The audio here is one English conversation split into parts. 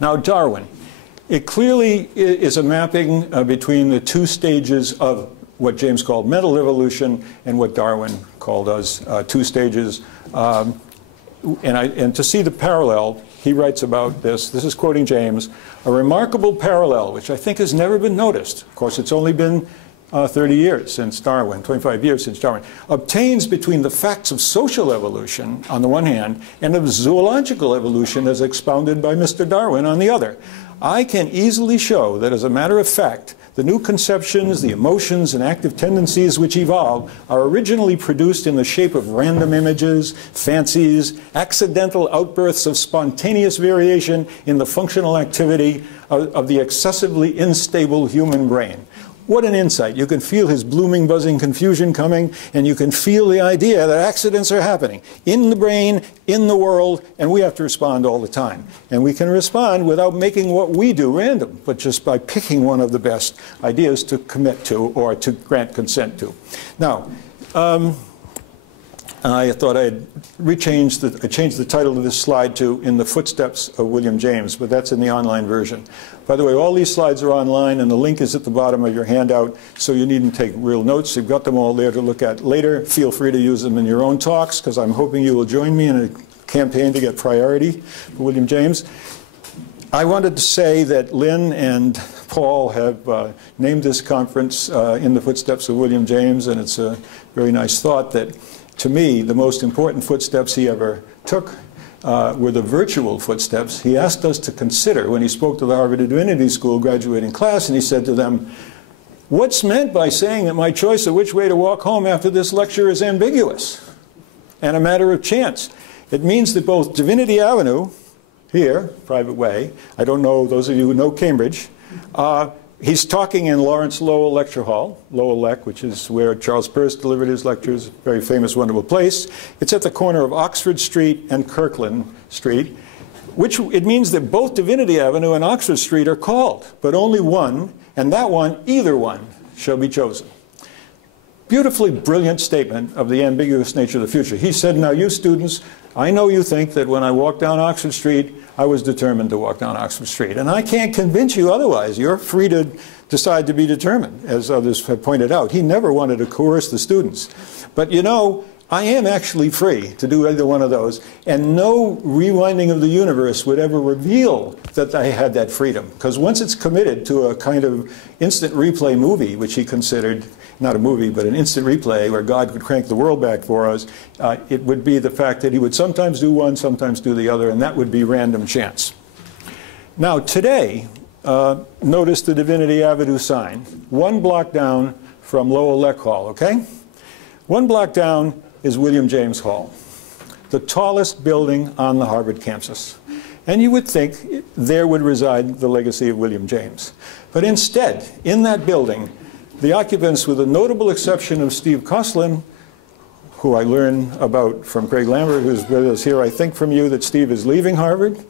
Now, Darwin. It clearly is a mapping between the two stages of what James called mental evolution and what Darwin called us two stages. And to see the parallel, he writes about this. This is quoting James, a remarkable parallel, which I think has never been noticed. Of course, it's only been 30 years since Darwin, 25 years since Darwin, obtains between the facts of social evolution on the one hand and of zoological evolution as expounded by Mr. Darwin on the other. I can easily show that as a matter of fact, the new conceptions, the emotions, and active tendencies which evolve are originally produced in the shape of random images, fancies, accidental outbursts of spontaneous variation in the functional activity of the excessively unstable human brain. What an insight. You can feel his blooming, buzzing confusion coming, and you can feel the idea that accidents are happening in the brain, in the world, and we have to respond all the time. And we can respond without making what we do random, but just by picking one of the best ideas to commit to or to grant consent to. Now, I thought I'd changed the title of this slide to In the Footsteps of William James, but that's in the online version. By the way, all these slides are online, and the link is at the bottom of your handout, so you needn't take real notes. You've got them all there to look at later. Feel free to use them in your own talks, because I'm hoping you will join me in a campaign to get priority for William James. I wanted to say that Lynn and Paul have named this conference In the Footsteps of William James, and it's a very nice thought that, to me, the most important footsteps he ever took were the virtual footsteps. He asked us to consider, when he spoke to the Harvard Divinity School graduating class, and he said to them, what's meant by saying that my choice of which way to walk home after this lecture is ambiguous and a matter of chance? It means that both Divinity Avenue, here, private way, I don't know, those of you who know Cambridge, he's talking in Lawrence Lowell Lecture Hall, Lowell Lec, which is where Charles Peirce delivered his lectures, very famous, wonderful place. It's at the corner of Oxford Street and Kirkland Street, which it means that both Divinity Avenue and Oxford Street are called, but only one, and that one, either one, shall be chosen. Beautifully brilliant statement of the ambiguous nature of the future. He said, now you students, I know you think that when I walked down Oxford Street, I was determined to walk down Oxford Street. And I can't convince you otherwise. You're free to decide to be determined, as others have pointed out. He never wanted to coerce the students. But you know, I am actually free to do either one of those. And no rewinding of the universe would ever reveal that I had that freedom. Because once it's committed to a kind of instant replay movie, which he considered, not a movie, but an instant replay where God could crank the world back for us, it would be the fact that he would sometimes do one, sometimes do the other, and that would be random chance. Now today, notice the Divinity Avenue sign, 1 block down from Lowell Lec Hall, okay? 1 block down is William James Hall, the tallest building on the Harvard campus. And you would think there would reside the legacy of William James. But instead, in that building, the occupants, with the notable exception of Steve Coslin, who I learn about from Craig Lambert, who's with us here, I think from you that Steve is leaving Harvard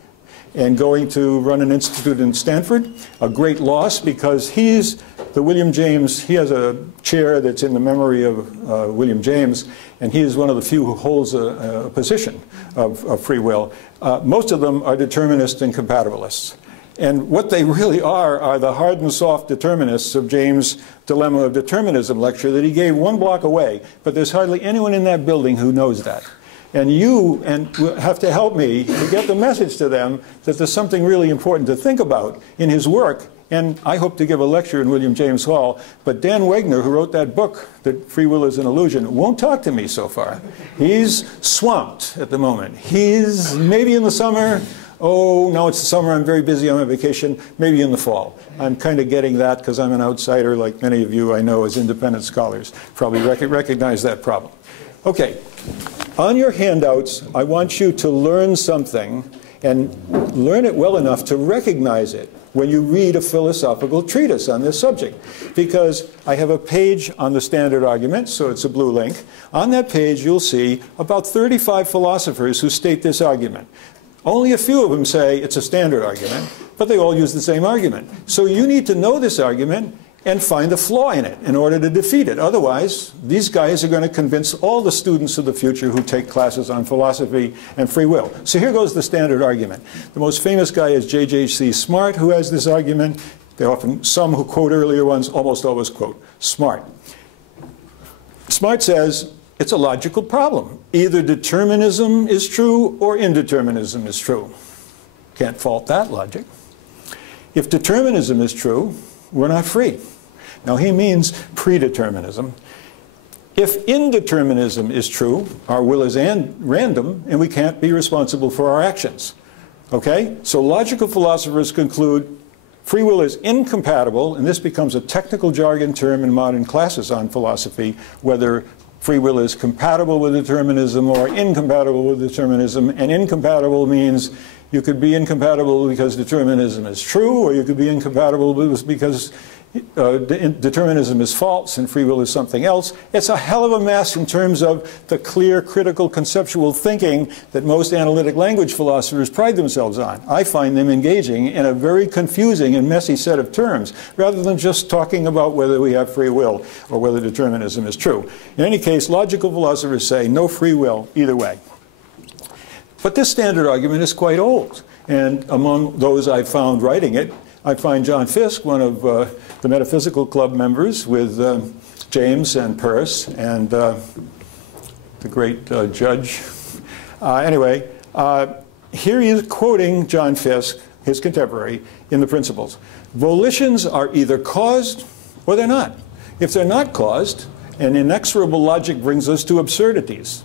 and going to run an institute in Stanford. A great loss, because he's the William James, he has a chair that's in the memory of William James, and he is one of the few who holds a position of free will. Most of them are determinists and compatibilists. And what they really are the hard and soft determinists of James' Dilemma of Determinism lecture that he gave 1 block away. But there's hardly anyone in that building who knows that. And you have to help me to get the message to them that there's something really important to think about in his work. And I hope to give a lecture in William James Hall. But Dan Wegner, who wrote that book, that Free Will is an Illusion, won't talk to me so far. He's swamped at the moment. He's maybe in the summer. Oh, now it's the summer, I'm very busy, I'm on vacation, maybe in the fall. I'm kind of getting that because I'm an outsider, like many of you I know as independent scholars probably recognize that problem. Okay, on your handouts, I want you to learn something and learn it well enough to recognize it when you read a philosophical treatise on this subject. Because I have a page on the standard argument, so it's a blue link. On that page, you'll see about 35 philosophers who state this argument. Only a few of them say it's a standard argument, but they all use the same argument. So you need to know this argument and find a flaw in it in order to defeat it. Otherwise, these guys are going to convince all the students of the future who take classes on philosophy and free will. So here goes the standard argument. The most famous guy is J.J.C. Smart, who has this argument. They often, some who quote earlier ones almost always quote Smart. Smart says it's a logical problem. Either determinism is true or indeterminism is true. Can't fault that logic. If determinism is true, we're not free. Now he means predeterminism. If indeterminism is true, our will is random and we can't be responsible for our actions. Okay? So logical philosophers conclude free will is incompatible, and this becomes a technical jargon term in modern classes on philosophy, whether free will is compatible with determinism or incompatible with determinism. And incompatible means you could be incompatible because determinism is true, or you could be incompatible because determinism is false and free will is something else. It's a hell of a mess in terms of the clear, critical, conceptual thinking that most analytic language philosophers pride themselves on. I find them engaging in a very confusing and messy set of terms, rather than just talking about whether we have free will or whether determinism is true. In any case, logical philosophers say no free will either way. But this standard argument is quite old, and among those I found writing it, I find John Fiske, one of the Metaphysical Club members, with James and Peirce and the great judge. Anyway, here he is quoting John Fiske, his contemporary, in the Principles. Volitions are either caused or they're not. If they're not caused, an inexorable logic brings us to absurdities.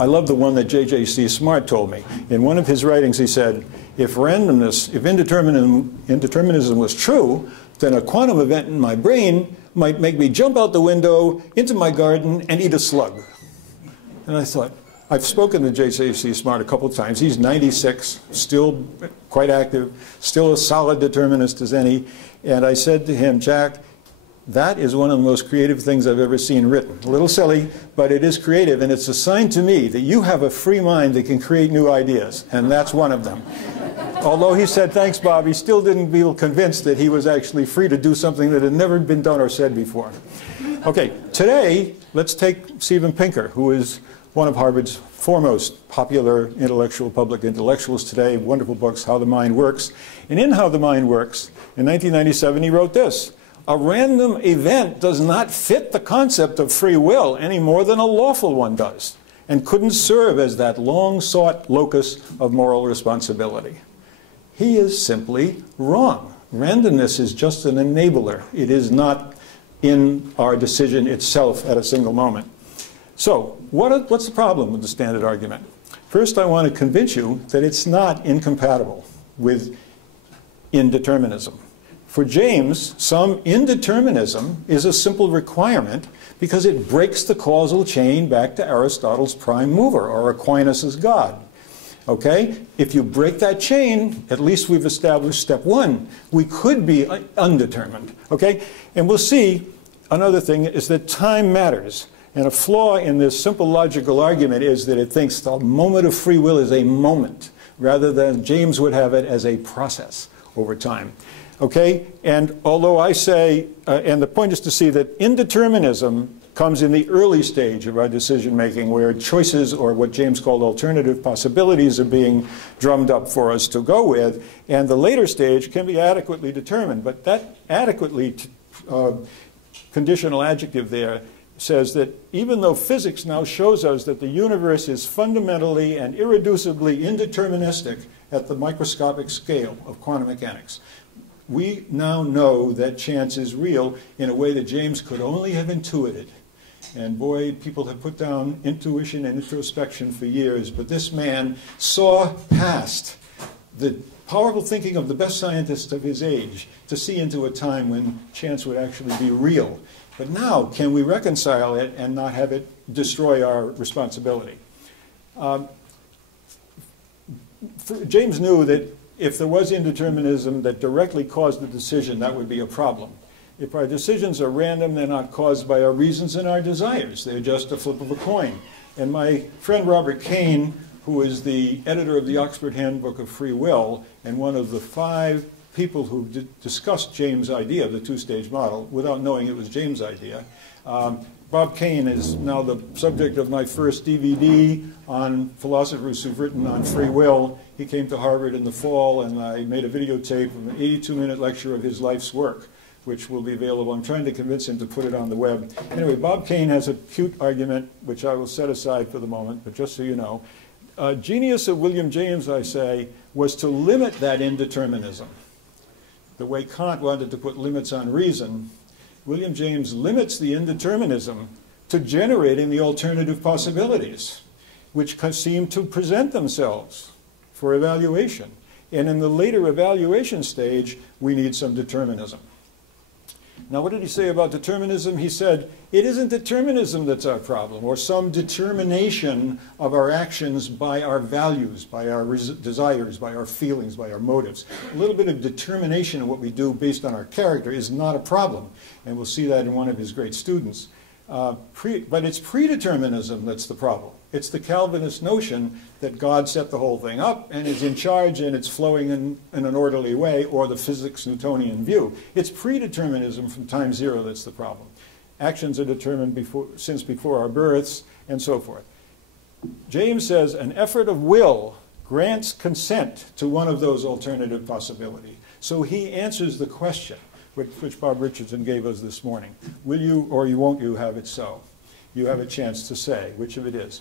I love the one that J.J.C. Smart told me. In one of his writings, he said, if randomness, if indeterminism was true, then a quantum event in my brain might make me jump out the window into my garden and eat a slug. And I thought, I've spoken to J.C. Smart a couple of times. He's 96, still quite active, still as solid determinist as any. And I said to him, Jack, that is one of the most creative things I've ever seen written. A little silly, but it is creative, and it's a sign to me that you have a free mind that can create new ideas, and that's one of them. Although he said, thanks, Bob, he still didn't feel convinced that he was actually free to do something that had never been done or said before. Okay, today, let's take Steven Pinker, who is one of Harvard's foremost popular public intellectuals today. Wonderful books, How the Mind Works. And in How the Mind Works, in 1997, he wrote this: a random event does not fit the concept of free will any more than a lawful one does, and couldn't serve as that long-sought locus of moral responsibility. He is simply wrong. Randomness is just an enabler. It is not in our decision itself at a single moment. So, what's the problem with the standard argument? First, I want to convince you that it's not incompatible with indeterminism. For James, some indeterminism is a simple requirement because it breaks the causal chain back to Aristotle's prime mover, or Aquinas' God. Okay? If you break that chain, at least we've established step one. We could be undetermined. Okay? And we'll see another thing is that time matters. And a flaw in this simple logical argument is that it thinks the moment of free will is a moment, rather than James would have it as a process over time. Okay? And although I say, and the point is to see that indeterminism comes in the early stage of our decision making, where choices, or what James called alternative possibilities, are being drummed up for us to go with, and the later stage can be adequately determined. But that adequately conditional adjective there says that even though physics now shows us that the universe is fundamentally and irreducibly indeterministic at the microscopic scale of quantum mechanics, we now know that chance is real in a way that James could only have intuited. And boy, people have put down intuition and introspection for years, but this man saw past the powerful thinking of the best scientists of his age to see into a time when chance would actually be real. But now, can we reconcile it and not have it destroy our responsibility? James knew that if there was indeterminism that directly caused the decision, that would be a problem. If our decisions are random, they're not caused by our reasons and our desires. They're just a flip of a coin. And my friend Robert Kane, who is the editor of the Oxford Handbook of Free Will, and one of the 5 people who discussed James' idea of the two-stage model without knowing it was James' idea. Bob Kane is now the subject of my first DVD on philosophers who've written on free will. He came to Harvard in the fall, and I made a videotape of an 82-minute lecture of his life's work, which will be available. I'm trying to convince him to put it on the web. Anyway, Bob Kane has a cute argument, which I will set aside for the moment, but just so you know. Genius of William James, I say, was to limit that indeterminism. The way Kant wanted to put limits on reason, William James limits the indeterminism to generating the alternative possibilities, which seem to present themselves for evaluation. And in the later evaluation stage, we need some determinism. Now, what did he say about determinism? He said, it isn't determinism that's our problem, or some determination of our actions by our values, by our desires, by our feelings, by our motives. A little bit of determination of what we do based on our character is not a problem, and we'll see that in one of his great students. But it's predeterminism that's the problem. It's the Calvinist notion that God set the whole thing up and is in charge and it's flowing in an orderly way, or the physics Newtonian view. It's predeterminism from time zero that's the problem. Actions are determined since before our births, and so forth. James says an effort of will grants consent to one of those alternative possibilities. So he answers the question, which Bob Richardson gave us this morning. Will you or you won't you have it so? You have a chance to say which of it is.